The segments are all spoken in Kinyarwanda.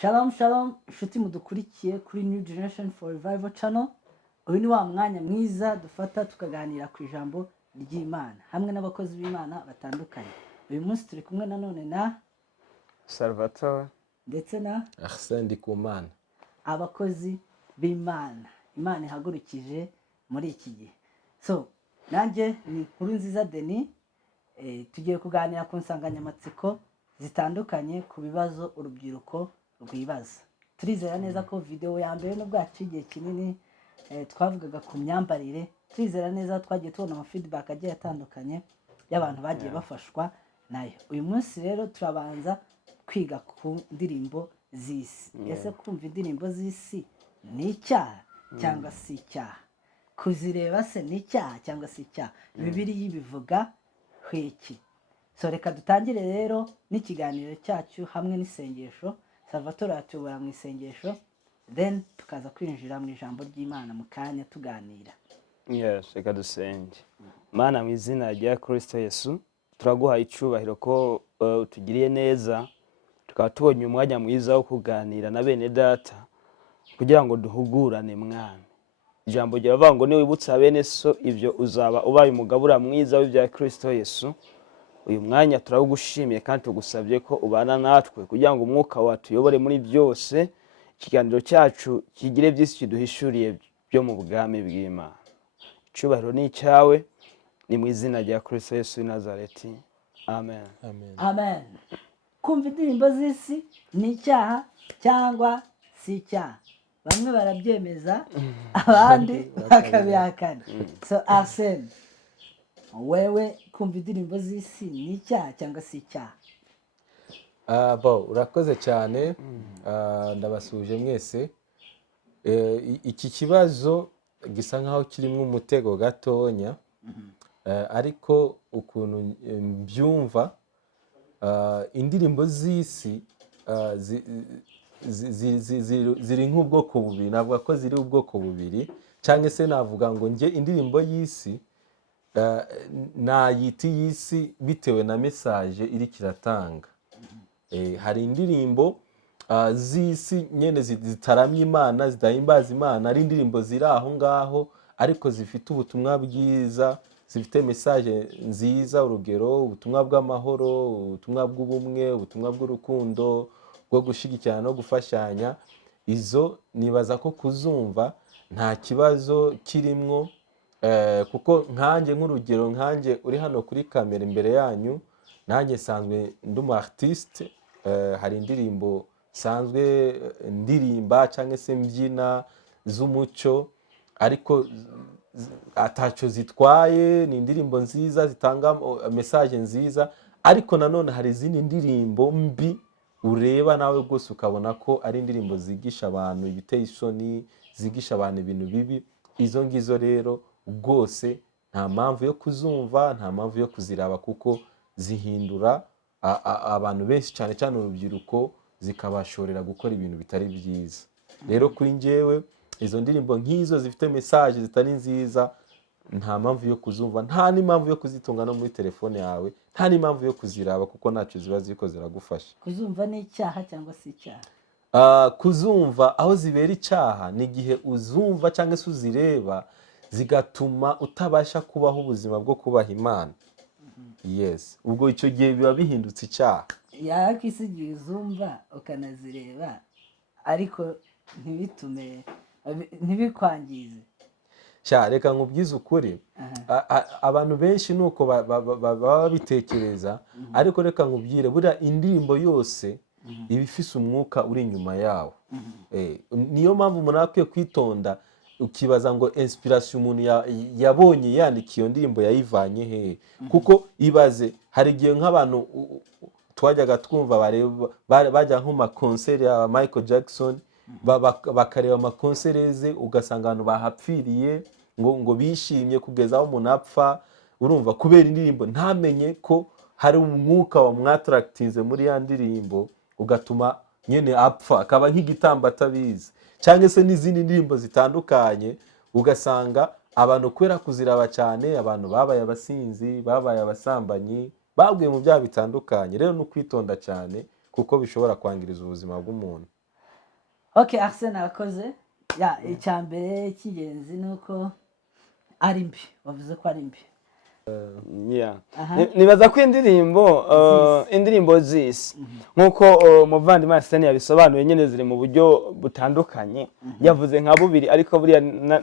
Shalom shalom inshuti mudukurikiye kuri New Generation for Revival Channel. Uyu ni wa mwanya mwiza dufata tukaganira ku ijambo ry'Imana hamwe n'abakozi b'Imana batandukanye. Uyu munsi turi kumwe nanone na Salvatore ndetse na Arsene Kumana, abakozi b'Imana Imana ihagurukije muri iki gihe. So nanjye ni Nkuru nziza Denis, tugiye kuganira ku nsanganyamatsiko zitandukanye ku bibazo urubyiruko rwibaza. Turizera neza ko video ya mbere nubwo yaciye kinini twavugaga ku myambarire, turizera neza twagiye tubona ama feedback agiye atandukanye y'abantu bagiye bafashwa nayo. Uyu munsi rero turabanza kwiga ku ndirimbo z'isi. Ese kumva indirimbo z'isi ni icyaha cyangwa si icyaha? Kuzireba se ni icyaha cyangwa si icyaha? Bibiliya ibivugaho iki? So reka dutangire rero n'ikiganiro cyacu hamwe n'isengesho. Salvatore atubura mu isengesho, then tukaza kwinjira mu ijambo ry'Imana mu kanya tuganira. Yes, reka dusenge. Mana mu izina rya Kristo Yesu, turaguha icyubahiro ko utugiriye neza, tukaba tubonye umwanya mwiza wo kuganira na bene data kugira ngo duhugurane mwana. Ijambo ryavuga ngo niwibutsa bene so ibyo uzaba ubaye umugabura mwiza w'ibya Kristo Yesu. Uyu mwanya turagushimiye kandi tugusabye ko ubana natwe kugira ngo umwuka watuyobore muri byose, ikiganiro cyacu kigire byinshi kiduhishuriye byo mu bwami bw'Imana. Icyubahiro ni icyawe, ni mu izina rya Kristo Yesu w'i Nazareti. Amen. amen. Amen. Kumva indirimbo z'isi ni icyaha cyangwa si icyaha? Bamwe barabyemeza, abandi bakabihakana. So Arsene, wewe kumva indirimbo z'isi ni icyaha cyangwa si icyaha? Urakoze cyane, ndabasuje mwese. Iki kibazo gisa nkaho kirimo umutego gatonya, ariko ukuntu mbyumva, indirimbo z'isi ziri nk'ubwoko bubiri. Navuga ko ziri ubwoko bubiri, cyangwa se navuga ngo njye indirimbo y'isi nayita y'isi bitewe na message iri kiratanga. Hari indirimbo z'isi nyene zitaramya Imana, zidahimbaza Imana, ari indirimbo ziri aho ngaho ariko zifite ubutumwa bwiza, zifite message nziza, urugero ubutumwa bw'amahoro, ubutumwa bw'ubumwe, ubutumwa bw'urukundo, bwo gushigikirana no gufashanya. Izo nibaza ko kuzumva nta kibazo kirimwo, kuko nkanjye nk'urugero, nkanjye uri hano kuri kamera imbere yanyu, nanjye sanzwe ndi umu artiste. Hari indirimbo sanzwe ndirimba cyangwa se mbyina z'umuco, ariko ataco zitwaye, ni indirimbo nziza zitanga message nziza. Ariko nanone hari izindi ndirimbo mbi ureba nawe rwose ukabona ko ari indirimbo zigisha abantu ibiteye isoni, zigisha abantu ibintu bibi. Izo ngizo rero rwose nta mpamvu yo kuzumva, nta mpamvu yo kuziraba, kuko zihindura abantu benshi cyane cyane urubyiruko, zikabashorera gukora ibintu bitari byiza. Rero kuri njyewe izo ndirimbo nk'izo zifite message zitari nziza, nta mpamvu yo kuzumva, nta n'impamvu yo kuzitunga no muri telefone yawe, nta n'impamvu yo kuziraba, kuko ntacyo ziba ziko ziragufasha. Kuzumva ni icyaha cyangwa si icyaha? Kuzumva aho zibera icyaha ni igihe uzumva cyangwa se uzireba zigatuma utabasha kubaho ubuzima bwo kubaha Imana. Yes, ubwo icyo gihe biba bihindutse icyaha. Yakisi igihe uzumva ukanazireba ariko ntibitume, ntibikwangize. Reka nkubwize ukuri, abantu benshi nuko baba babitekereza, ariko reka nkubwire, buriya indirimbo yose iba ifise umwuka uri inyuma yawo. Niyo mpamvu umuntu akwiye kwitonda ukibaza ngo inspiration umuntu yabonye yandika iyo ndirimbo yayivanye hehe. Kuko ibaze, hari igihe nk'abantu twajyaga twumva bajya nko ma concert ya Michael Jackson, bakareba ama concerts, ugasanga abantu bahapfiriye ngo bishimye kugeza aho umuntu apfa. Urumva, kubera indirimbo ntamenye ko hari umwuka wa mwattractinze muri ya ndirimbo, ugatuma nyene apfa, akaba nk'igitamba atabizi. Cyangwa se n'izindi ndirimbo zitandukanye, ugasanga abantu kwera kuziraba cyane, abantu babaye abasinzi, babaye abasambanyi, babwiye mu byaha bitandukanye. Rero no kwitonda cyane, kuko bishobora kwangiriza ubuzima bw'umuntu. Okay, Arsene arakoze. Ya icyambere cy'ingenzi nuko ari mbi. Wavuze ko ari mbi. Yeah. Aha. Nibaza ko indirimbo z'isi nkuko umuvandimwe Arsene yabisobanuye nyene ziri mu buryo butandukanye, yavuze nka bubiri ariko buriya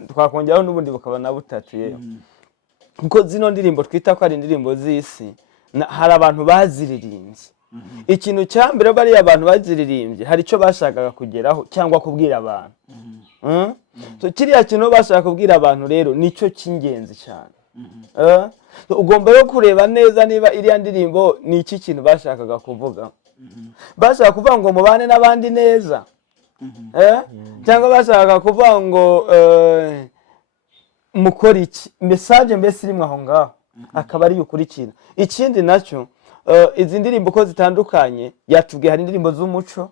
twakongeraho n'ubundi bukaba na butatu yewe. Kuko zino ndirimbo twita ko ari indirimbo z'isi, hari abantu baziririmbye. Ikintu cya mbere bariya abantu baziririmbye hari icyo bashakaga kugeraho cyangwa kubwira abantu. So kiriya kintu bashaka kubwira abantu rero nicyo cy'ingenzi cyane. Ugomba yo kureba neza niba iriya ndirimbo ni iki kintu bashakaga kuvuga. Bashaka kuvuga ngo mubane n'abandi neza, cyangwa bashaka kuvuga ngo mukora iki, message mbese irimo aho ngaho akaba ari ukurikira. Ikindi nacyo izi ndirimbo ko zitandukanye, yatubwiye hari indirimbo z'umuco.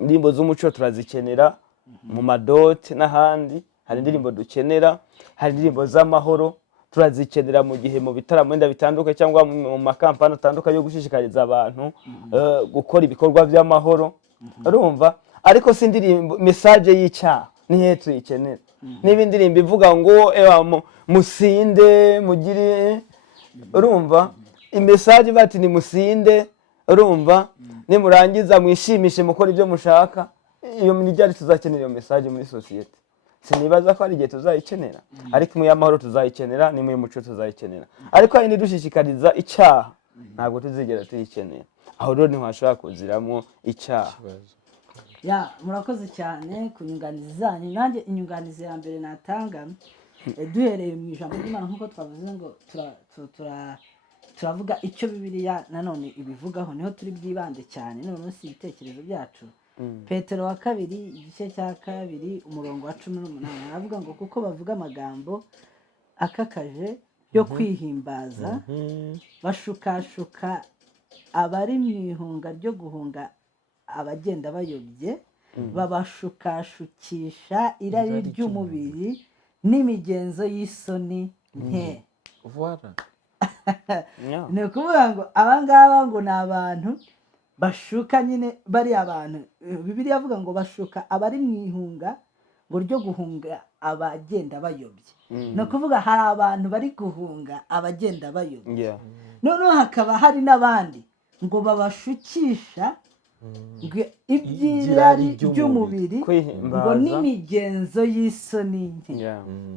Indirimbo z'umuco turazikenera mu madote n'ahandi, hari indirimbo dukenera, hari indirimbo z'amahoro turazikenera mu gihe mu bitaramo wenda bitandukanye cyangwa mu makampani atandukanye yo gushishikariza abantu gukora ibikorwa by'amahoro, urumva. Ariko si indirimbo message y'icyaha nihe tuyikenera. Niba indirimbo ivuga ngo musinde mugire, urumva, imessage bati ni musinde, urumva, nimurangiza mwishimishe mukora ibyo mushaka, iyo nijyari tuzakenera iyo message muri society. Sinibaza ko ari igihe tuzayikenera, ariko mu y'amahoro tuzayikenera, ni mu muco tuzayikenera. Ariko hari nidushishikariza icyaha ntabwo tuzigera tuyikenera. Aho rero ntihashobora kuziramo icyaha. Ya murakoze cyane ku nyunganizi zanyu. Nanjye inyunganizi ya mbere natanga, duhereye mu ijambo ry'Imana nk'uko twavuze ngo turavuga icyo Bibiliya nanone ibivugaho, niho turi bwibande cyane none si ibitekerezo byacu. Petero wa kabiri igice cya kabiri umurongo wa 18 aravuga ngo kuko bavuga amagambo akakaje yo kwihimbaza, bashukashuka abari mu ihunga ryo guhunga abagenda bayobye, babashukashukisha irari ry'umubiri n'imigenzo y'isoni nke. Ni ukuvuga ngo abangaba ngo ni abantu bashuka nyine bari abantu. Bibiliya avuga ngo bashuka abari mu ihunga ngo ryo guhunga abagenda bayobye. Ni ukuvuga hari abantu bari guhunga abagenda bayobye. Noneho hakaba hari n'abandi ngo babashukisha iby'irari ry'umubiri ngo n'imigenzo y'isoni nke.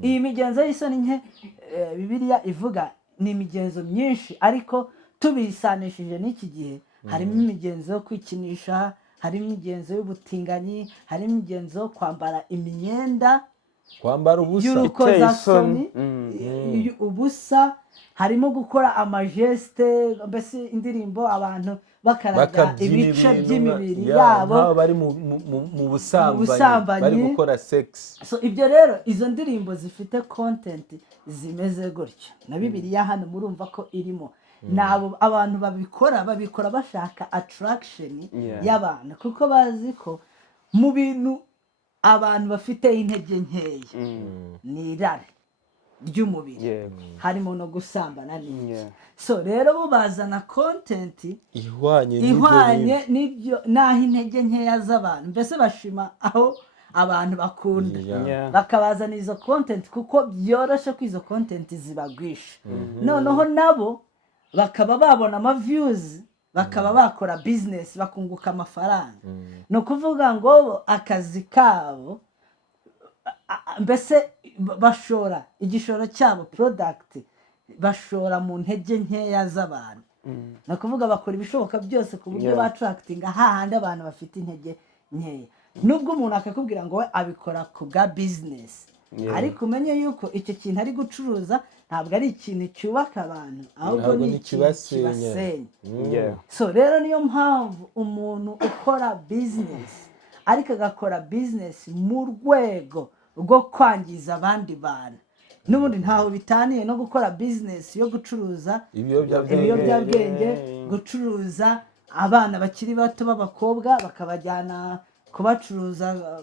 Iyi migenzo y'isoni nke Bibiliya ivuga ni imigenzo myinshi, ariko tubisanishije n'iki gihe harimo imigenzo yo kwikinisha, harimo imigenzo y'ubutinganyi, harimo imigenzo yo kwambara imyenda, kwambara ubusa, y'urukozasoni, ubusa, harimo gukora amageste, mbese indirimbo abantu bakaraga ibice by'imibiri yabo bari mu busambanyi bari gukora sex. So ibyo rero izo ndirimbo zifite content zimeze gutyo, na Bibiliya hano murumva ko irimo. Nabo abantu babikora bashaka attraction y'abantu, kuko bazi ko mu bintu abantu bafite intege nkeya ni irari ry'umubiri, harimo no gusambana n'iki. So rero bo bazana content ihwanye n'ibyo naho intege nkeya z'abantu, mbese bashima aho abantu bakunda, bakabazana izo content kuko byoroshye ko izo content zibagwisha. Noneho nabo bakaba babona ama views, bakaba bakora business, bakunguka amafaranga. No kuvuga ngo akazi kabo mbese bashora igishoro cyabo product bashora mu ntege nkeya z'abantu. No kuvuga bakora ibishoboka byose ku buryo battracting hahandi abantu bafite intege nkeya. Nubwo umuntu akakubwira ngo we abikora ku bwa business, ariko umenye yuko icyo kintu ari gucuruza ntabwo ari ikintu cyubaka abantu, ahubwo ni kibasenya. So rero niyo mpamvu umuntu ukora business ariko agakora business mu rwego rwo kwangiza abandi bantu, n'ubundi ntaho bitaniye no gukora business yo gucuruza ibiyobyabwenge, gucuruza abana bakiri bato b'abakobwa bakabajyana kubacuruza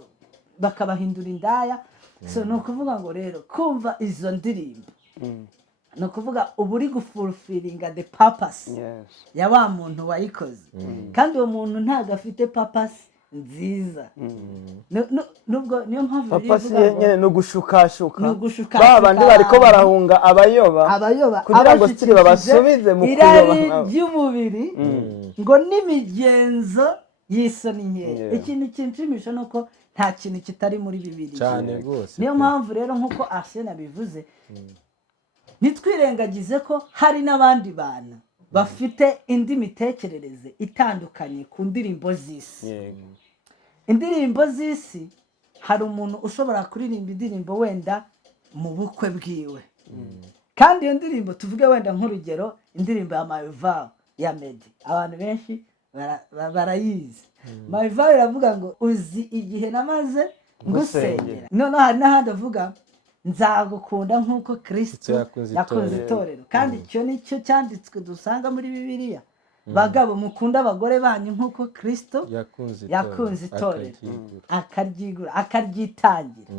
bakabahindura indaya. So no kuvuga ngo rero kumva izo ndirimbo no kuvuga uba uri gufulfillinga the purpose ya wa muntu wayikoze, kandi uwo muntu ntabwo afite purpose nziza. Nubwo niyo mpamvu papa si nyene no gushukashuka ni ugushukashuka ba bandi bariko barahunga abayoba kugira ngo sitiri babasubize mu kuyoba nabo by'umubiri ngo n'imigenzo y'isoni nkeya. Ikintu kinshimisha nuko nta kintu kitari muri Bibiliya cyane rwose. niyo mpamvu rero nk'uko Arsene abivuze nitwirengagize ko hari n'abandi bantu bafite indi mitekerereze itandukanye ku ndirimbo z'isi. Indirimbo z'isi hari umuntu ushobora kuririmba indirimbo wenda mu bukwe bwiwe, kandi iyo ndirimbo tuvuge wenda nk'urugero indirimbo ya Mayivaho ya Meddy, abantu benshi barayizi. Mayivaho iravuga ngo uzi igihe namaze ngusengera. Noneho hari n'ahandi avuga nzagukunda nk'uko Kristo yakunze itorero, kandi icyo nicyo cyanditswe dusanga muri Bibiliya. Bagabo mukunda abagore banyu nk'uko Kristo yakunze itorero akaryigura akaryitangira.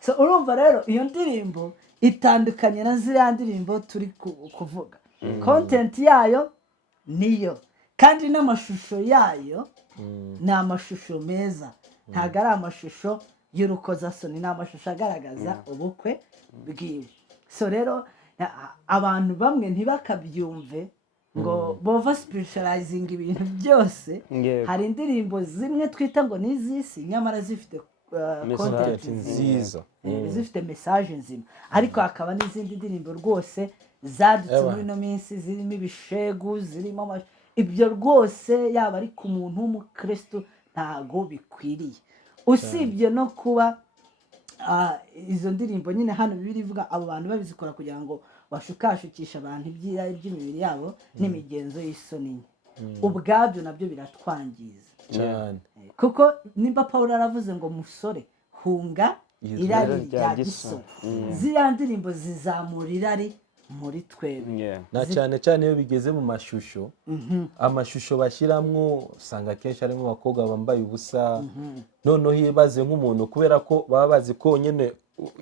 So urumva rero iyo ndirimbo itandukanye na ziriya ndirimbo turi kuvuga. Content yayo niyo, kandi n'amashusho yayo ni amashusho meza, ntabwo ari amashusho y'urukozasoni, ni amashusho agaragaza ubukwe bwiwe. So rero abantu bamwe ntibakabyumve ngo bova spiritualizing ibintu byose. Hari indirimbo zimwe twita ngo n'izisi nyamara zifite content nziza, zifite message nzima, ariko hakaba n'izindi ndirimbo rwose zadutse muri ino minsi zirimo ibishegu, zirimo ibyo rwose yaba ari ku muntu w'umukristo ntago bikwiriye. Usibye no kuba izo ndirimbo nyine hano Bibiliya ivuga abo bantu babizikora kugira ngo bashukashukisha abantu iby'imibiri yabo n'imigenzo y'isoni, ubwabyo nabyo biratwangiza cyane. Kuko nimba Pawulo aravuze ngo musore hunga irari rya gisore, ziriya ndirimbo zizamura irari muri twebwe. Na cyane cyane iyo bigeze mu mashusho, amashusho bashyiramo usanga kenshi arimo abakobwa bambaye ubusa. Noneho yibaze nk'umuntu kubera ko baba bazi ko nyine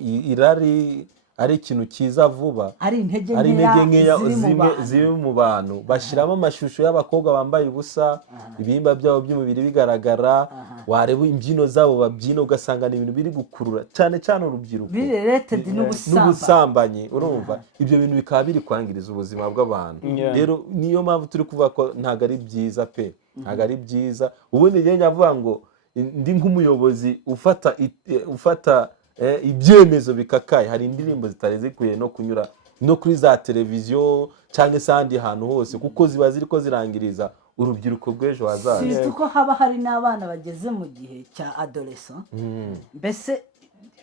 irari ari ikintu kiza vuba, ari intege nkeya ziri mu bantu, bashyiramo amashusho y'abakobwa bambaye ubusa, ibihimba byabo by'umubiri bigaragara, wareba imbyino zabo babyina ugasanga ni ibintu biri gukurura cyane cyane urubyiruko, related n'ubusambanyi. Urumva ibyo bintu bikaba biri kwangiriza ubuzima bw'abantu. Rero niyo mpamvu turi kuvuga ko ntabwo ari byiza pe, ntabwo ari byiza. Ubundi njye nyavuga ngo ndi nk'umuyobozi ufata ibyemezo bikakaye. Hari indirimbo zitari zikwiye no kunyura no kuri za televiziyo cyangwa se ahandi hantu hose, kuko ziba ziri ko zirangiriza urubyiruko rw'ejo hazaza. Si uko haba hari n'abana bageze mu gihe cya adolescent, mbese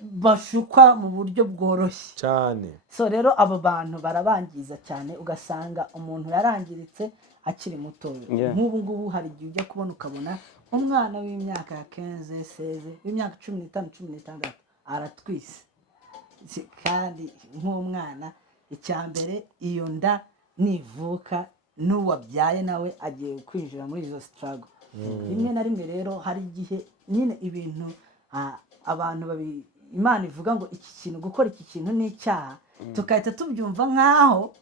bashukwa mu buryo bworoshye cyane. So rero abo bantu barabangiza cyane, ugasanga umuntu yarangiritse akiri muto. Nk'ubu ngubu hari igihe ujya kubona ukabona umwana w'imyaka ya 15 16 w'imyaka 15 16 aratwise, kandi nk'umwana icyambere iyo nda nivuka n'uwabyaye nawe agiye kwinjira muri izo struggle. Rimwe na rimwe rero hari igihe nyine ibintu abantu Imana ivuga ngo iki kintu, gukora iki kintu ni icyaha, tukahita tubyumva nk'aho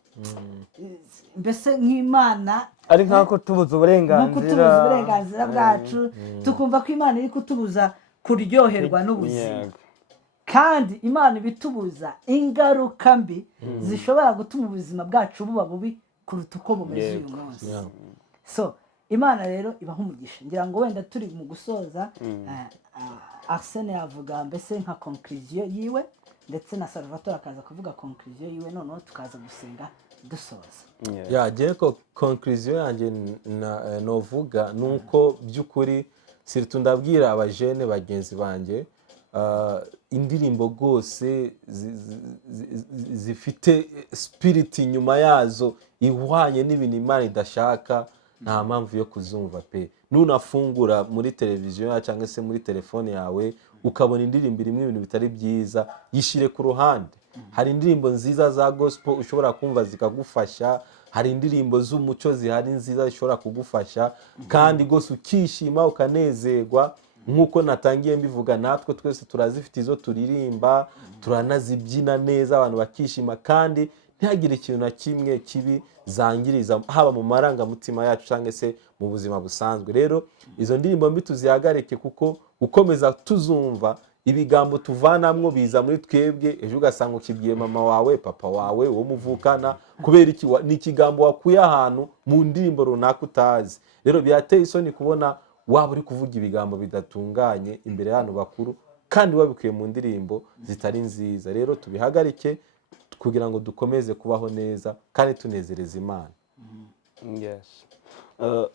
mbese nk'Imana ari nk'ako tubuza uburenganzira bwacu, tukumva ko Imana iri kutubuza kuryoherwa n'ubuzima. Kandi Imana ibitubuza ingaruka mbi zishobora gutuma ubuzima bwacu buba bubi kuruta uko bumeze uyu munsi. So Imana rero ibaha umugisha. Ngira ngo wenda turi mu gusoza, Arsene yavuga mbese nka conclusion yiwe, ndetse na Salvatore akaza kuvuga conclusion yiwe, noneho tukaza gusenga dusoza. Giye ko conclusion yanjye novuga nuko by'ukuri sirtu ndabwira abajene bagenzi banjye, indirimbo rwose zifite spirit inyuma yazo ihwanye n'ibintu Imana idashaka, nta mpamvu yo kuzumva pe. Nunafungura muri televiziyo cyangwa se muri telefone yawe ukabona indirimbo irimo ibintu bitari byiza, yishire ku ruhande. Hari indirimbo nziza za gospel ushobora kumva zikagufasha, hari indirimbo z'umuco zihari nziza zishobora kugufasha, kandi gose ukishima ukanezerwa. Nk'uko natangiye mbivuga, natwe twese turazifite izo turirimba, turanazibyina neza, abantu bakishima, kandi ntihagire ikintu na kimwe kibi zangiriza haba mu marangamutima yacu cyangwa se mu buzima busanzwe. Rero izo ndirimbo mbi tuzihagarike, kuko gukomeza tuzumva ibigambo tuvanamwo biza muri twebwe, ejo ugasanga ukibwiye mama wawe, papa wawe, uwo muvukana, kubera iki ni ikigambo wakuye ahantu mu ndirimbo runaka utazi. Rero birateye isoni kubona waba uri kuvuga ibigambo bidatunganye imbere y'abantu bakuru kandi wabikuye mu ndirimbo zitari nziza. Rero tubihagarike kugira ngo dukomeze kubaho neza kandi tunezereza Imana. Yes.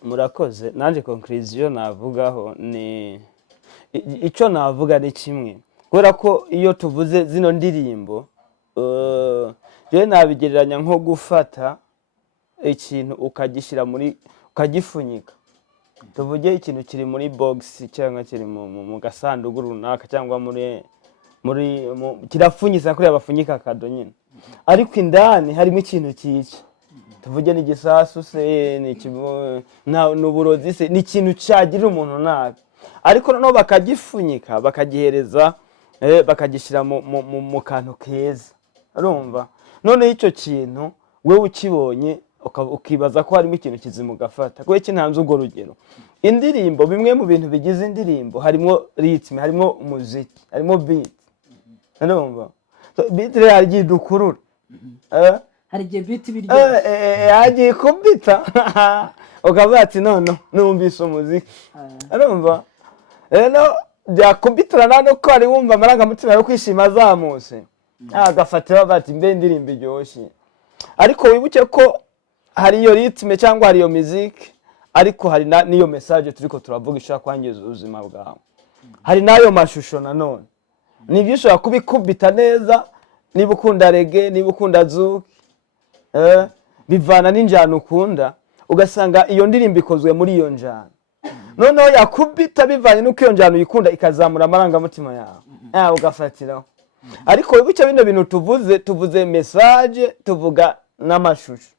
Murakoze. Nanje conclusion navugaho ni icyo navuga ni kimwe, kubera ko iyo tuvuze zino ndirimbo je nabigereranya nko gufata ikintu ukagishyira muri ukagifunyika. Tuvuge ikintu kiri muri box cyangwa kiri mu gasanduku runaka cyangwa muri kirapfunyitse kuri abafunyika kado nyine, ariko indani harimo ikintu cyica. Tuvuge ni gisasu se, ni n'uburozi se, ni ikintu cyagirira umuntu nabi, ariko noneho bakagifunyika bakagihereza bakagishyira mu kantu keza. Urumva? None icyo kintu wewe ukibonye ukibaza ko harimo ikintu kizima ugafata. Kuko iki ntanze urwo rugero. Indirimbo, bimwe mu bintu bigize indirimbo harimo ritme, harimo umuziki, harimo beat. Urumva? So beat rero hagiye dukurura. Hari igihe beat biryoshye. Hagiye kubita. Ukavuga ati none numvise umuziki. Urumva? Rero byakubitirana no ko ari wumva amarangamutima yo kwishima azamutse. Agafatira bati mbe indirimbo iryoshye. Ariko wibuke ko hari iyo ritme cyangwa hari iyo music, ariko hari n'iyo message turiko turavuga ishaka kwangiza ubuzima bwawe. Hari nayo mashusho nanone. Nibyo ushobora kubikubita neza, niba ukunda reggae, niba ukunda zouk, bivana n'injyana ukunda, ugasanga iyo ndirimbo ikozwe muri iyo njyana. Noneho yakubita bivanye n'uko iyo njyana uyikunda ikazamura amarangamutima yawe, ugafatiraho. Ariko wibuke bino bintu tuvuze message, tuvuga n'amashusho.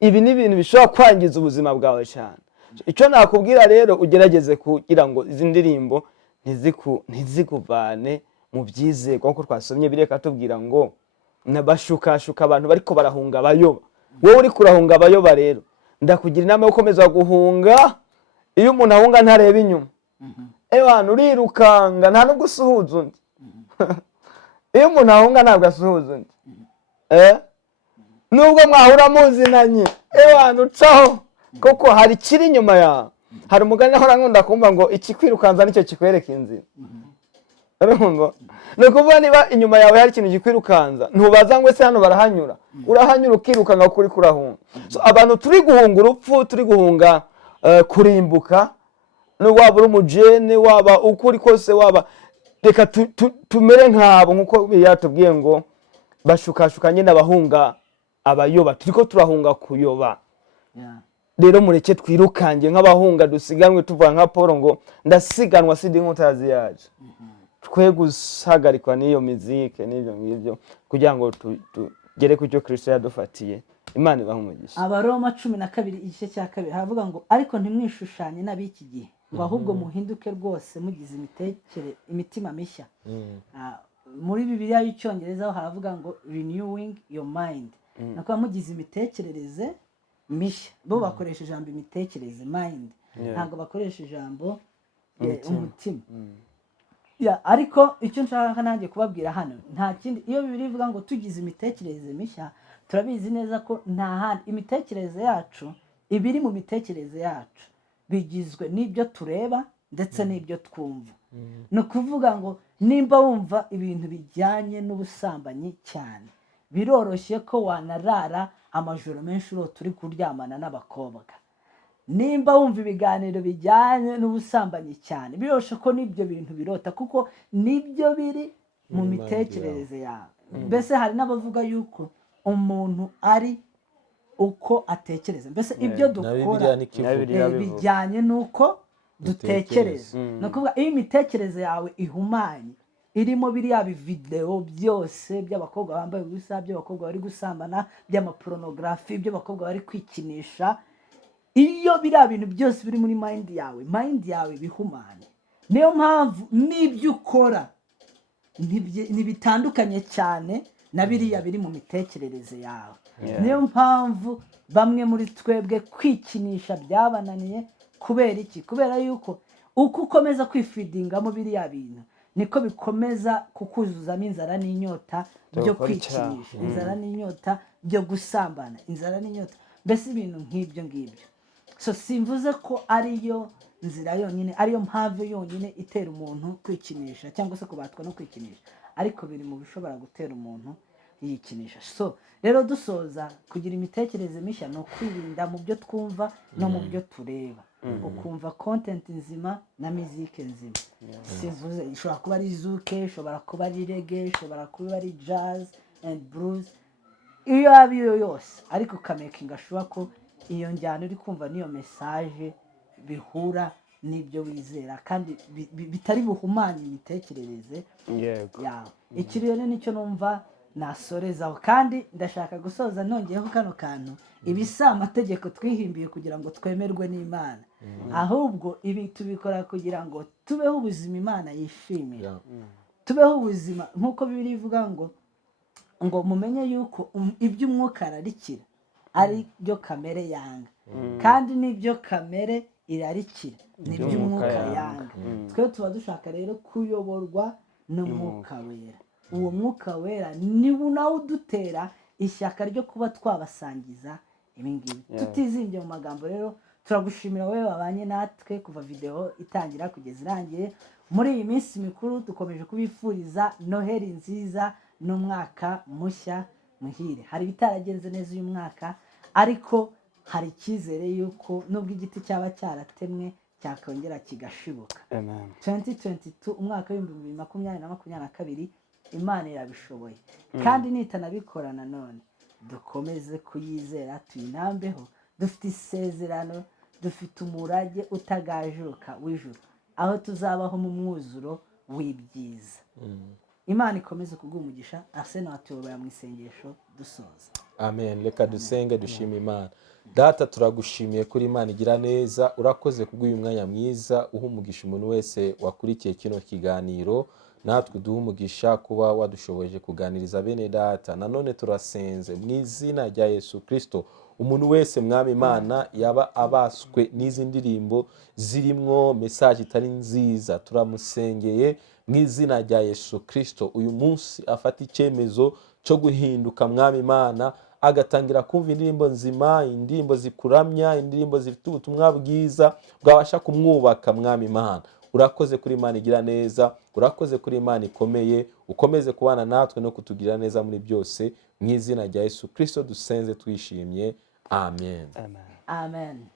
Ibi ni ibintu bishobora kwangiza ubuzima bwawe cyane. Icyo nakubwira rero, ugerageze kugira ngo izi ndirimbo ntizikuvane mu byizego, kuko twasomye bireka tubwira ngo nabashukashuka abantu bariko barahunga abayoba. Wowe uri kurahunga abayoba rero, ndakugira inama yo gukomeza guhunga. Iyo umuntu ahunga ntareba inyuma, abantu urirukanga nta no gusuhuza undi. Iyo umuntu ahunga ntabwo asuhuza undi. Nubwo mwahura muzinanye, abantu ucaho, kuko hari kiri inyuma yawe. Hari umugani aho nkunda kumva ngo ikikwirukanza nicyo kikwereka inzira. Urumva? Nukuvuga niba inyuma yawe hari ikintu gikwirukanza, ntubaza ngo ese hano barahanyura. Urahanyura ukirukanga kuri kurahunga. So abantu turi guhunga urupfu, turi guhunga kurimbuka, waba uri umujene, waba ukuri kose, waba reka tumere nkabo, nkuko biyatubwiye ngo bashukashukanye n'abahunga abayoba. Turiko turahunga kuyoba. Rero mureke twirukange nk'abahunga, dusiganwe tuvuga nka Paul ngo ndasiganwa sidi nk'utazi yacu. Twe gusagarikwa n'iyo muzike n'ibyo ngibyo kugira ngo tugere ku cyo Kristo yadufatiye. Imana ibahe umugisha. Abaroma 12 igice cya 2 havuga ngo ariko ntimwishushanye n'abiki gihe, ngo ahubwo muhinduke rwose mugize imitima mishya. Muri Bibiliya y'Icyongereza haravuga ngo renewing your mind. Nako mugize imitekerereze mishya. Bo bakoresha ijambo imitekerereze mind, ntabwo bakoresha ijambo umutima. Ariko icyo nshaka nanjye kubabwira hano nta kindi. Iyo Bibiliya ivuga ngo tugize imitekerereze mishya, turabizi neza ko nta handi imitekerereze yacu, ibiri mu mitekerereze yacu bigizwe n'ibyo tureba ndetse n'ibyo twumva. No kuvuga ngo nimba wumva ibintu bijyanye n'ubusambanyi cyane, biroroshye ko wanarara amajoro menshi turi kuryamana n'abakobwa. Nimba wumva ibiganiro bijyanye n'ubusambanyi cyane, biroroshye ko n'ibyo bintu birota, kuko nibyo biri mu mitekerereze yawe. Mbese hari n'abavuga yuko umuntu ari uko atekereza. Mbese ibyo dukora bijyanye n'uko dutekereza. No kuvuga iyo imitekerereze yawe ihumanye, irimo biriya video byose by'abakobwa bambaye ubusa, by'abakobwa bari gusambana, by'amapornography, by'abakobwa bari kwikinisha, iyo biriya bintu byose biri muri mind yawe bihumanye. Niyo mpamvu n'ibyo ukora ntibitandukanye cyane na biriya biri mu mitekerereze yawe. Niyo mpamvu bamwe muri twebwe kwikinisha byabananiye. Kubera iki? Kubera yuko uko ukomeza kwifidingamo biriya bintu niko bikomeza kukuzuzamo inzara n'inyota byo kwikinisha, inzara n'inyota byo gusambana, inzara n'inyota, mbese ibintu nk'ibyo ngibyo. So simvuze ko ariyo nzira yonyine, ariyo mpamvu yonyine itera umuntu kwikinisha cyangwa se kubatwa no kwikinisha, ariko biri mu bishobora gutera umuntu yikinisha. So rero dusoza, kugira imitekerereze mishya ni ukwirinda mu byo twumva no mu byo tureba, ukumva content nzima na muzike nzima. Sivuze ishobora kuba ari zuke, ishobora kuba ari reggae, ishobora kuba ari jazz and blues, iyo abiyo yose, ariko ukamakinga sure ko iyo njyana uri kumva niyo message bihura n'ibyo wizera kandi bitari buhumanye imitekerereze yawe. Iki rero nicyo numva nasorezaho, kandi ndashaka gusoza nongeyeho kano kantu, ibi si amategeko twihimbiye kugira ngo twemerwe n'Imana, ahubwo ibi tubikora kugira ngo tubeho ubuzima Imana yishimira, tubeho ubuzima nk'uko Bibiliya ivuga ngo mumenye yuko iby'umwuka ararikira ari byo kamere yanga, kandi n'ibyo kamere irarikira n'iby'umwuka yanga. Twe tuba dushaka rero kuyoborwa n'umwuka wera. Uwo mwuka wera ni nawe udutera ishyaka ryo kuba twabasangiza ibingibi tutizimbye mu magambo. Rero turagushimira wowe wabanye natwe kuva video itangira kugeza irangiye. Muri iyi minsi mikuru dukomeje kubifuriza Noheli nziza n'umwaka mushya muhire. Hari bitaragenze neza uyu mwaka, ariko hari icyizere yuko nubwo igiti cyaba cyaratemwe cyakongera kigashibuka. 2022 umwaka w'2022 Imana irabishoboye, kandi nitanabikora nanone dukomeze kuyizera, tuyinambeho. Dufite isezerano, dufite umurage utagajuka w'ijuru, aho tuzabaho mu mwuzuro w'ibyiza. Imana ikomeze kuguha umugisha. Arsene watuyobora mu isengesho dusoza. Amen. Reka dusenge dushima Imana. Data, turagushimiye kuri Imana igira neza, urakoze kubw'uyu mwanya mwiza uha umugisha umuntu wese wakurikiye kino kiganiro. Natwe duha umugisha kuba wadushoboje kuganiriza bene data. Nanone turasenze mu izina rya Yesu Kristo, umuntu wese mwami Imana yaba abaswe n'izi ndirimbo zirimwo message itari nziza, turamusengeye mu izina rya Yesu Kristo. Uyu munsi afata icyemezo cyo guhinduka mwami Imana, agatangira kumva indirimbo nzima, indirimbo zikuramya, indirimbo zifite ubutumwa bwiza bwabasha kumwubaka mwami Imana. Urakoze kuri Imana igira neza, urakoze kuri Imana ikomeye, ukomeze kubana natwe no kutugira neza muri byose. Mu izina rya Yesu Kristo dusenze twishimye. Amen. Amen.